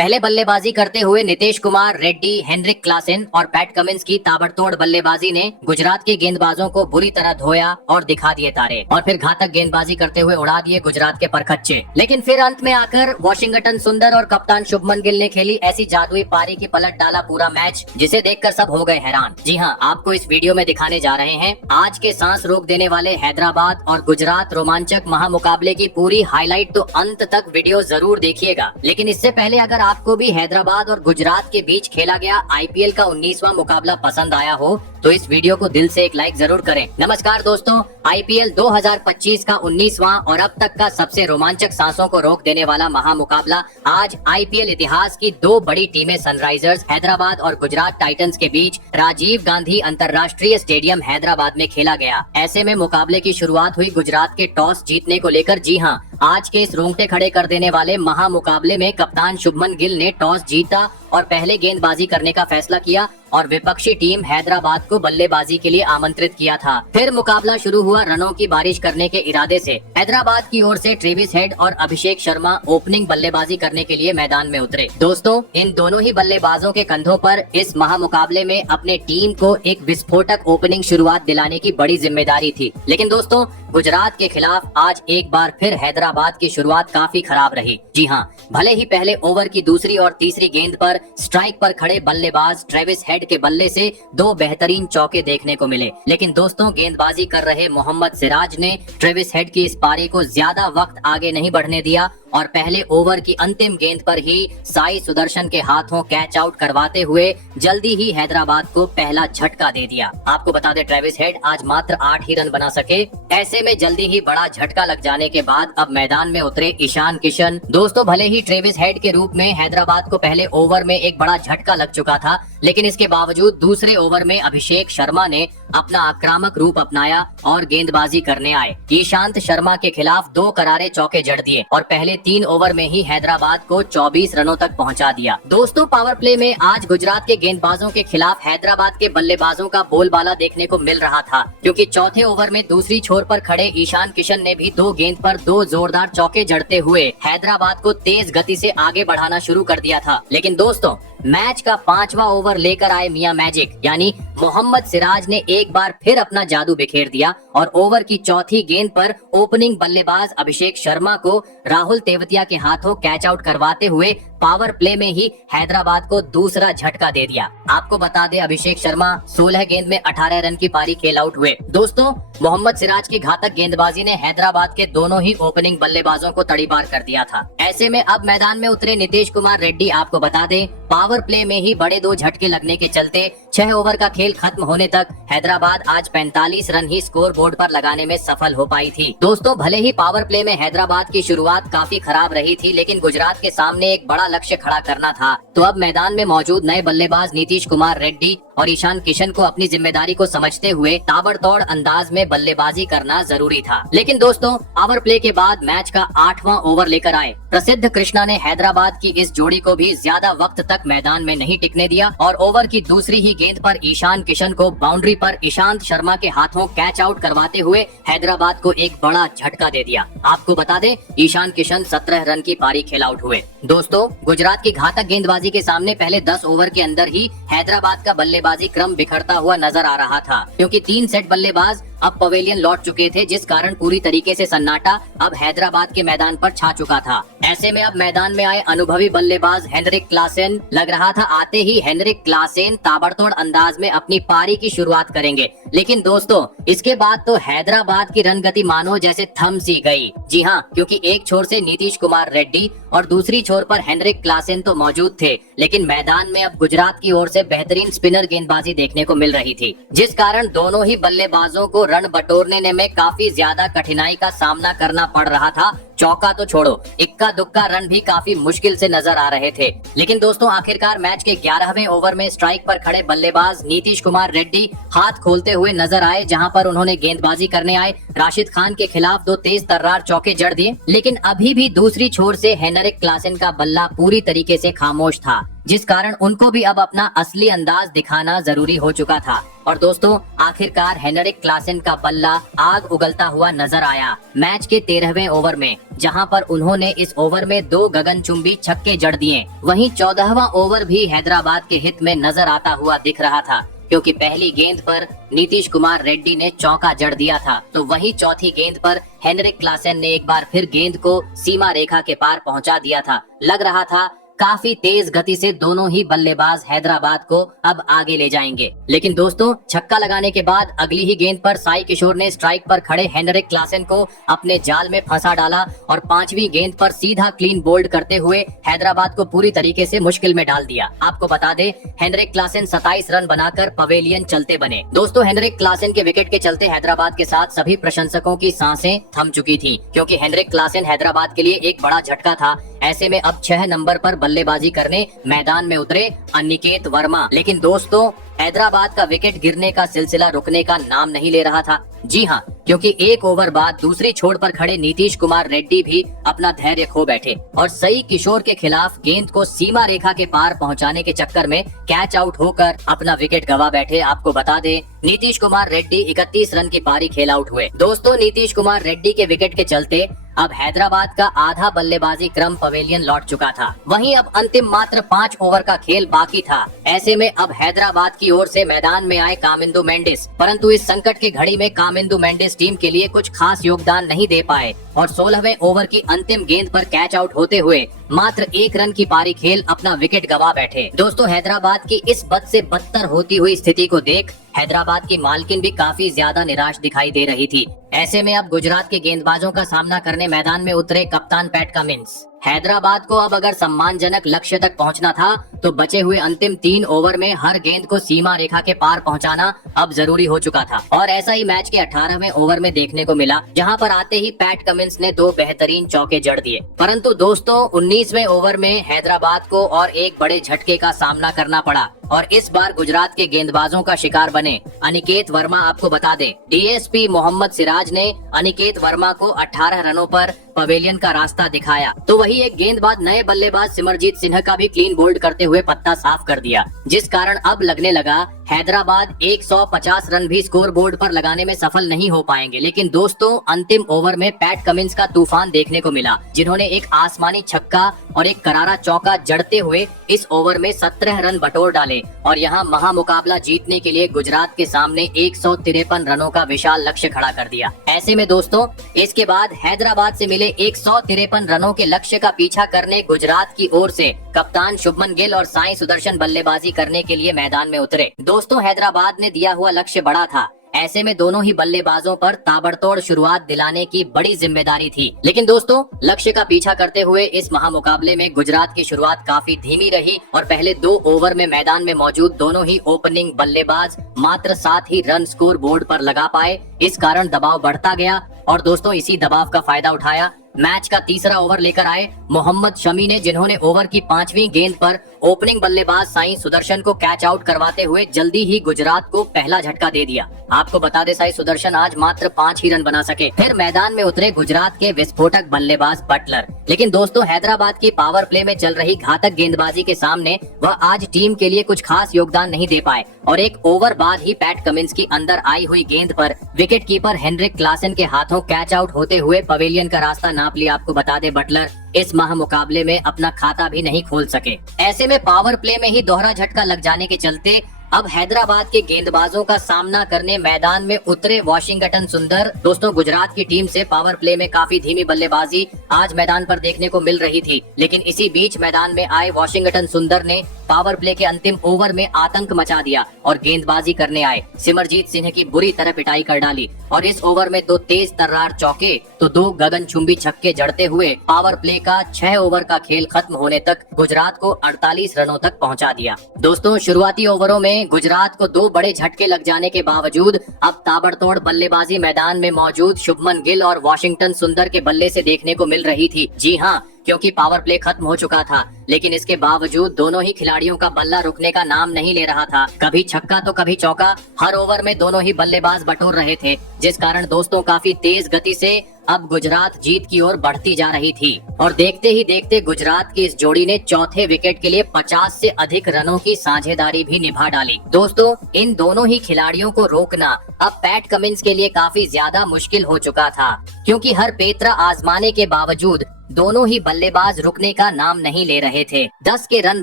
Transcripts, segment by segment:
पहले बल्लेबाजी करते हुए नीतीश कुमार, रेड्डी, हेनरिक क्लासेन और पैट कमिंस की ताबड़तोड़ बल्लेबाजी ने गुजरात के गेंदबाजों को बुरी तरह धोया और दिखा दिए तारे, और फिर घातक गेंदबाजी करते हुए उड़ा दिए गुजरात के परखच्चे। लेकिन फिर अंत में आकर वॉशिंगटन सुंदर और कप्तान शुभमन गिल ने खेली ऐसी जादुई पारी की पलट डाला पूरा मैच, जिसे देखकर सब हो गए हैरान। जी हाँ, आपको इस वीडियो में दिखाने जा रहे हैं आज के सांस रोक देने वाले हैदराबाद और गुजरात रोमांचक महामुकाबले की पूरी हाईलाइट। तो अंत तक वीडियो जरूर देखिएगा। लेकिन इससे पहले अगर आपको भी हैदराबाद और गुजरात के बीच खेला गया आईपीएल का 19वां मुकाबला पसंद आया हो तो इस वीडियो को दिल से एक लाइक जरूर करें। नमस्कार दोस्तों, आईपीएल 2025 का 19वां और अब तक का सबसे रोमांचक सांसों को रोक देने वाला महामुकाबला आज आईपीएल इतिहास की दो बड़ी टीमें सनराइजर्स हैदराबाद और गुजरात टाइटंस के बीच राजीव गांधी अंतर्राष्ट्रीय स्टेडियम हैदराबाद में खेला गया। ऐसे में मुकाबले की शुरुआत हुई गुजरात के टॉस जीतने को लेकर। जी हाँ, आज के इस रोंगटे खड़े कर देने वाले महामुकाबले में कप्तान शुभमन गिल ने टॉस जीता और पहले गेंदबाजी करने का फैसला किया और विपक्षी टीम हैदराबाद को बल्लेबाजी के लिए आमंत्रित किया था। फिर मुकाबला शुरू हुआ रनों की बारिश करने के इरादे से। हैदराबाद की ओर से ट्रेविस हेड और अभिषेक शर्मा ओपनिंग बल्लेबाजी करने के लिए मैदान में उतरे। दोस्तों, इन दोनों ही बल्लेबाजों के कंधों पर इस महामुकाबले में अपने टीम को एक विस्फोटक ओपनिंग शुरुआत दिलाने की बड़ी जिम्मेदारी थी। लेकिन दोस्तों, गुजरात के खिलाफ आज एक बार फिर हैदराबाद की शुरुआत काफी खराब रही। जी हाँ, भले ही पहले ओवर की दूसरी और तीसरी गेंद पर स्ट्राइक पर खड़े बल्लेबाज ट्रेविस हेड के बल्ले से दो बेहतरीन चौके देखने को मिले, लेकिन दोस्तों गेंदबाजी कर रहे मोहम्मद सिराज ने ट्रेविस हेड की इस पारी को ज्यादा वक्त आगे नहीं बढ़ने दिया और पहले ओवर की अंतिम गेंद पर ही साई सुदर्शन के हाथों कैच आउट करवाते हुए जल्दी ही हैदराबाद को पहला झटका दे दिया। आपको बता दें, ट्रेविस हेड आज मात्र 8 ही रन बना सके। ऐसे में जल्दी ही बड़ा झटका लग जाने के बाद अब मैदान में उतरे ईशान किशन। दोस्तों, भले ही ट्रेविस हेड के रूप में हैदराबाद को पहले ओवर में एक बड़ा झटका लग चुका था, लेकिन इसके बावजूद दूसरे ओवर में अभिषेक शर्मा ने अपना आक्रामक रूप अपनाया और गेंदबाजी करने आए। ईशांत शर्मा के खिलाफ 2 करारे चौके जड़ दिए और पहले 3 ओवर में ही हैदराबाद को 24 रनों तक पहुंचा दिया। दोस्तों, पावर प्ले में आज गुजरात के गेंदबाजों के खिलाफ हैदराबाद के बल्लेबाजों का बोलबाला देखने को मिल रहा था, क्योंकि चौथे ओवर में दूसरी छोर पर खड़े ईशान किशन ने भी 2 गेंद पर 2 जोरदार चौके जड़ते हुए हैदराबाद को तेज गति से आगे बढ़ाना शुरू कर दिया था। लेकिन दोस्तों, मैच का 5वां ओवर लेकर आए मियां मैजिक यानी मोहम्मद सिराज ने एक बार फिर अपना जादू बिखेर दिया और ओवर की चौथी गेंद पर ओपनिंग बल्लेबाज अभिषेक शर्मा को राहुल तेवतिया के हाथों कैच आउट करवाते हुए पावर प्ले में ही हैदराबाद को दूसरा झटका दे दिया। आपको बता दें, अभिषेक शर्मा 16 गेंद में 18 रन की पारी खेल आउट हुए। दोस्तों, मोहम्मद सिराज की घातक गेंदबाजी ने हैदराबाद के दोनों ही ओपनिंग बल्लेबाजों को तड़ीपार कर दिया था। ऐसे में अब मैदान में उतरे नीतीश कुमार रेड्डी। आपको बता दें, पावर प्ले में ही बड़े 2 झटके लगने के चलते 6 ओवर का खेल खत्म होने तक हैदराबाद आज 45 रन ही स्कोर बोर्ड पर लगाने में सफल हो पाई थी। दोस्तों, भले ही पावर प्ले में हैदराबाद की शुरुआत काफी खराब रही थी, लेकिन गुजरात के सामने एक बड़ा लक्ष्य खड़ा करना था। तो अब मैदान में मौजूद नए बल्लेबाज नीतीश कुमार रेड्डी और ईशान किशन को अपनी जिम्मेदारी को समझते हुए ताबड़तोड़ अंदाज में बल्लेबाजी करना जरूरी था। लेकिन दोस्तों, पावर प्ले के बाद मैच का 8वां ओवर लेकर आए प्रसिद्ध कृष्णा ने हैदराबाद की इस जोड़ी को भी ज्यादा वक्त तक मैदान में नहीं टिकने दिया और ओवर की दूसरी ही गेंद पर ईशान किशन को बाउंड्री पर ईशांत शर्मा के हाथों कैच आउट करवाते हुए हैदराबाद को एक बड़ा झटका दे दिया। आपको बता दें, ईशान किशन 17 रन की पारी खेल आउट हुए। दोस्तों, गुजरात की घातक गेंदबाजी के सामने पहले 10 ओवर के अंदर ही हैदराबाद का बल्लेबाजी क्रम बिखरता हुआ नजर आ रहा था, क्योंकि 3 सेट बल्लेबाज अब पवेलियन लौट चुके थे, जिस कारण पूरी तरीके से सन्नाटा अब हैदराबाद के मैदान पर छा चुका था। ऐसे में अब मैदान में आए अनुभवी बल्लेबाज हेनरिक क्लासेन। लग रहा था आते ही हेनरिक क्लासेन ताबड़तोड़ अंदाज में अपनी पारी की शुरुआत करेंगे, लेकिन दोस्तों इसके बाद तो हैदराबाद की रन गति मानो जैसे थम सी गई। जी हाँ, क्योंकि एक छोर से नीतीश कुमार रेड्डी और दूसरी छोर पर हेनरिक क्लासेन तो मौजूद थे, लेकिन मैदान में अब गुजरात की ओर से बेहतरीन स्पिनर गेंदबाजी देखने को मिल रही थी, जिस कारण दोनों ही बल्लेबाजों को रन बटोरने में काफी ज्यादा कठिनाई का सामना करना पड़ रहा था। चौका तो छोड़ो, इक्का दुक्का रन भी काफी मुश्किल से नजर आ रहे थे। लेकिन दोस्तों, आखिरकार मैच के 11वें ओवर में स्ट्राइक पर खड़े बल्लेबाज नीतीश कुमार रेड्डी हाथ खोलते हुए नजर आए, जहां पर उन्होंने गेंदबाजी करने आए राशिद खान के खिलाफ 2 तेज तर्रार चौके जड़ दिए। लेकिन अभी भी दूसरी छोर से हेनरिक क्लासेन का बल्ला पूरी तरीके से खामोश था, जिस कारण उनको भी अब अपना असली अंदाज दिखाना जरूरी हो चुका था। और दोस्तों आखिरकार हेनरिक क्लासेन का बल्ला आग उगलता हुआ नजर आया मैच के 13वें ओवर में, जहां पर उन्होंने इस ओवर में 2 गगनचुंबी छक्के जड़ दिए। वहीं 14वां ओवर भी हैदराबाद के हित में नजर आता हुआ दिख रहा था, क्योंकि पहली गेंद पर नीतीश कुमार रेड्डी ने चौका जड़ दिया था, तो वही चौथी गेंद पर हेनरिक क्लासेन ने एक बार फिर गेंद को सीमा रेखा के पार पहुंचा दिया था। लग रहा था काफी तेज गति से दोनों ही बल्लेबाज हैदराबाद को अब आगे ले जाएंगे। लेकिन दोस्तों छक्का लगाने के बाद अगली ही गेंद पर साई किशोर ने स्ट्राइक पर खड़े हेनरिक क्लासेन को अपने जाल में फंसा डाला और 5वीं गेंद पर सीधा क्लीन बोल्ड करते हुए हैदराबाद को पूरी तरीके से मुश्किल में डाल दिया। आपको बता दें हेनरिक क्लासेन 27 रन बनाकर पवेलियन चलते बने। दोस्तों हेनरिक क्लासेन के विकेट के चलते हैदराबाद के साथ सभी प्रशंसकों की सांसें थम चुकी थी, क्योंकि हेनरिक क्लासेन हैदराबाद के लिए एक बड़ा झटका था। ऐसे में अब 6 नंबर पर बल्लेबाजी करने मैदान में उतरे अनिकेत वर्मा। लेकिन दोस्तों हैदराबाद का विकेट गिरने का सिलसिला रुकने का नाम नहीं ले रहा था। जी हाँ, क्योंकि 1 ओवर बाद दूसरी छोर पर खड़े नीतीश कुमार रेड्डी भी अपना धैर्य खो बैठे और सई किशोर के खिलाफ गेंद को सीमा रेखा के पार पहुंचाने के चक्कर में कैच आउट होकर अपना विकेट गवा बैठे। आपको बता दें नीतीश कुमार रेड्डी 31 रन की पारी खेल आउट हुए। दोस्तों नीतीश कुमार रेड्डी के विकेट के चलते अब हैदराबाद का आधा बल्लेबाजी क्रम पवेलियन लौट चुका था। वहीं अब अंतिम मात्र 5 ओवर का खेल बाकी था। ऐसे में अब हैदराबाद की ओर से मैदान में आए कामिंदु मेंडिस, परंतु इस संकट की घड़ी में कामिंदु मेंडिस टीम के लिए कुछ खास योगदान नहीं दे पाए और 16वें ओवर की अंतिम गेंद पर कैच आउट होते हुए मात्र 1 रन की पारी खेल अपना विकेट गवा बैठे। दोस्तों हैदराबाद की इस बद से बदतर होती हुई स्थिति को देख हैदराबाद की मालकिन भी काफी ज्यादा निराश दिखाई दे रही थी। ऐसे में अब गुजरात के गेंदबाजों का सामना करने मैदान में उतरे कप्तान पैट कमिंस। हैदराबाद को अब अगर सम्मानजनक लक्ष्य तक पहुंचना था तो बचे हुए अंतिम 3 ओवर में हर गेंद को सीमा रेखा के पार पहुंचाना अब जरूरी हो चुका था। और ऐसा ही मैच के 18वें ओवर में देखने को मिला, जहां पर आते ही पैट कमिंस ने 2 बेहतरीन चौके जड़ दिए। परंतु दोस्तों 19वें ओवर में हैदराबाद को और एक बड़े झटके का सामना करना पड़ा और इस बार गुजरात के गेंदबाजों का शिकार बने अनिकेत वर्मा। आपको बता दें डीएसपी मोहम्मद सिराज ने अनिकेत वर्मा को 18 रनों पर पवेलियन का रास्ता दिखाया, तो वही एक गेंद बाद नए बल्लेबाज सिमरजीत सिन्हा का भी क्लीन बोल्ड करते हुए पत्ता साफ कर दिया, जिस कारण अब लगने लगा हैदराबाद 150 रन भी स्कोर बोर्ड पर लगाने में सफल नहीं हो पाएंगे। लेकिन दोस्तों अंतिम ओवर में पैट कमिंस का तूफान देखने को मिला, जिन्होंने एक आसमानी छक्का और एक करारा चौका जड़ते हुए इस ओवर में 17 रन बटोर डाले और यहां महामुकाबला जीतने के लिए गुजरात के सामने 153 रनों का विशाल लक्ष्य खड़ा कर दिया। ऐसे में दोस्तों इसके बाद हैदराबाद से मिले 153 रनों के लक्ष्य का पीछा करने गुजरात की ओर से कप्तान शुभमन गिल और साई सुदर्शन बल्लेबाजी करने के लिए मैदान में उतरे। दोस्तों हैदराबाद ने दिया हुआ लक्ष्य बड़ा था, ऐसे में दोनों ही बल्लेबाजों पर ताबड़तोड़ शुरुआत दिलाने की बड़ी जिम्मेदारी थी। लेकिन दोस्तों लक्ष्य का पीछा करते हुए इस महामुकाबले में गुजरात की शुरुआत काफी धीमी रही और पहले 2 ओवर में मैदान में मौजूद दोनों ही ओपनिंग बल्लेबाज मात्र 7 ही रन स्कोर बोर्ड पर लगा पाए। इस कारण दबाव बढ़ता गया और दोस्तों इसी दबाव का फायदा उठाया मैच का तीसरा ओवर लेकर आए मोहम्मद शमी ने, जिन्होंने ओवर की 5वीं गेंद पर ओपनिंग बल्लेबाज साई सुदर्शन को कैच आउट करवाते हुए जल्दी ही गुजरात को पहला झटका दे दिया। आपको बता दें साई सुदर्शन आज मात्र 5 ही रन बना सके। फिर मैदान में उतरे गुजरात के विस्फोटक बल्लेबाज बटलर। लेकिन दोस्तों हैदराबाद की पावर प्ले में चल रही घातक गेंदबाजी के सामने वह आज टीम के लिए कुछ खास योगदान नहीं दे पाए और एक ओवर बाद ही पैट कमिंस की अंदर आई हुई गेंद पर विकेट कीपर हेनरिक क्लासेन के हाथों कैच आउट होते हुए पवेलियन का रास्ता नाप लिया। आपको बता दें बटलर इस महामुकाबले में अपना खाता भी नहीं खोल सके। ऐसे में पावर प्ले में ही दोहरा झटका लग जाने के चलते अब हैदराबाद के गेंदबाजों का सामना करने मैदान में उतरे वाशिंगटन सुंदर। दोस्तों गुजरात की टीम से पावर प्ले में काफी धीमी बल्लेबाजी आज मैदान पर देखने को मिल रही थी, लेकिन इसी बीच मैदान में आए वाशिंगटन सुंदर ने पावर प्ले के अंतिम ओवर में आतंक मचा दिया और गेंदबाजी करने आए सिमरजीत सिन्हा की बुरी तरह पिटाई कर डाली और इस ओवर में 2 तेज तर्रार चौके तो 2 गगनचुंबी छक्के जड़ते हुए पावर प्ले का 6 ओवर का खेल खत्म होने तक गुजरात को 48 रनों तक पहुंचा दिया। दोस्तों शुरुआती ओवरों में गुजरात को 2 बड़े झटके लग जाने के बावजूद अब ताबड़तोड़ बल्लेबाजी मैदान में मौजूद शुभमन गिल और वाशिंगटन सुंदर के बल्ले से देखने को मिल रही थी। जी हाँ, क्योंकि पावर प्ले खत्म हो चुका था, लेकिन इसके बावजूद दोनों ही खिलाड़ियों का बल्ला रुकने का नाम नहीं ले रहा था। कभी छक्का तो कभी चौका, हर ओवर में दोनों ही बल्लेबाज बटोर रहे थे, जिस कारण दोस्तों काफी तेज गति से अब गुजरात जीत की ओर बढ़ती जा रही थी और देखते ही देखते गुजरात की इस जोड़ी ने चौथे विकेट के लिए 50 से अधिक रनों की साझेदारी भी निभा डाली। दोस्तों, इन दोनों ही खिलाड़ियों को रोकना अब पैट कमिंस के लिए काफी ज्यादा मुश्किल हो चुका था, क्योंकि हर पेतरा आजमाने के बावजूद दोनों ही बल्लेबाज रुकने का नाम नहीं ले रहे थे। 10 के रन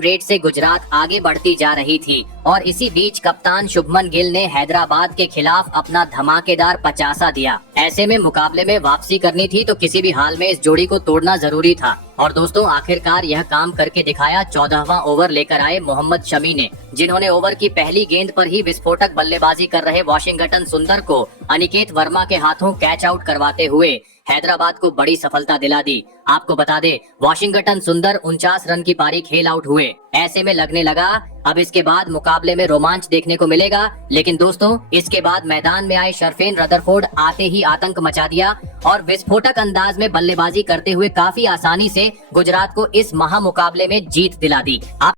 रेट से गुजरात आगे बढ़ती जा रही थी और इसी बीच कप्तान शुभमन गिल ने हैदराबाद के खिलाफ अपना धमाकेदार 50 दिया। ऐसे में मुकाबले में वापसी करनी थी तो किसी भी हाल में इस जोड़ी को तोड़ना जरूरी था। और दोस्तों, आखिरकार यह काम करके दिखाया। 14वां ओवर लेकर आए मोहम्मद शमी ने, जिन्होंने ओवर की पहली गेंद पर ही विस्फोटक बल्लेबाजी कर रहे वॉशिंगटन सुंदर को अनिकेत वर्मा के हाथों कैच आउट करवाते हुए हैदराबाद को बड़ी सफलता दिला दी। आपको बता दे, वॉशिंगटन सुंदर 49 रन की पारी खेल आउट हुए। ऐसे में लगने लगा अब इसके बाद मुकाबले में रोमांच देखने को मिलेगा। लेकिन दोस्तों, इसके बाद मैदान में आए शर्फेन रदरफोर्ड आते ही आतंक मचा दिया और विस्फोटक अंदाज में बल्लेबाजी करते हुए काफी आसानी से गुजरात को इस महामुकाबले में जीत दिला दी।